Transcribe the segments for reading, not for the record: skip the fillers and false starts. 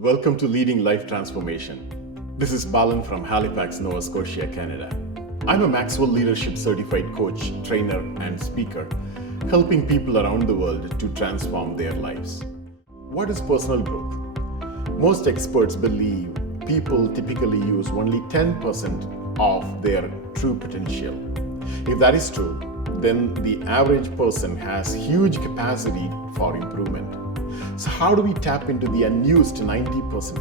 Welcome to Leading Life Transformation. This is Balan from Halifax, Nova Scotia, Canada. I'm a Maxwell Leadership Certified Coach, Trainer, and Speaker, helping people around the world to transform their lives. What is personal growth? Most experts believe people typically use only 10% of their true potential. If that is true, then the average person has huge capacity for improvement. So how do we tap into the unused 90%?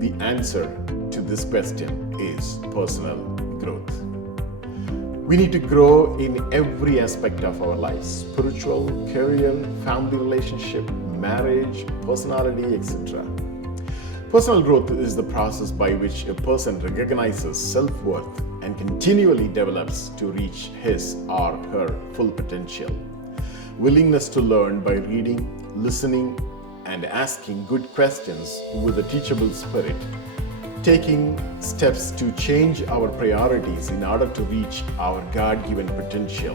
The answer to this question is personal growth. We need to grow in every aspect of our lives: spiritual, career, family relationship, marriage, personality, etc. Personal growth is the process by which a person recognizes self-worth and continually develops to reach his or her full potential. Willingness to learn by reading, listening, and asking good questions with a teachable spirit. Taking steps to change our priorities in order to reach our God-given potential.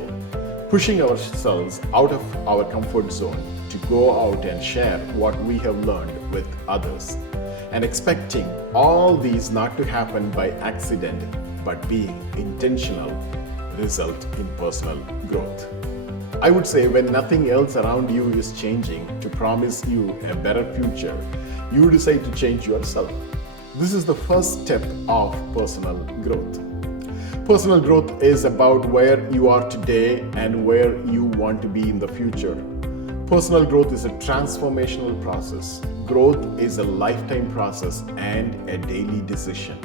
Pushing ourselves out of our comfort zone to go out and share what we have learned with others. And expecting all these not to happen by accident, but being intentional, result in personal growth. I would say when nothing else around you is changing to promise you a better future, you decide to change yourself. This is the first step of personal growth. Personal growth is about where you are today and where you want to be in the future. Personal growth is a transformational process. Growth is a lifetime process and a daily decision.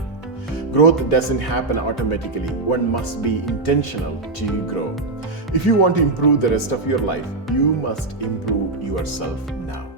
Growth doesn't happen automatically. One must be intentional to grow. If you want to improve the rest of your life, you must improve yourself now.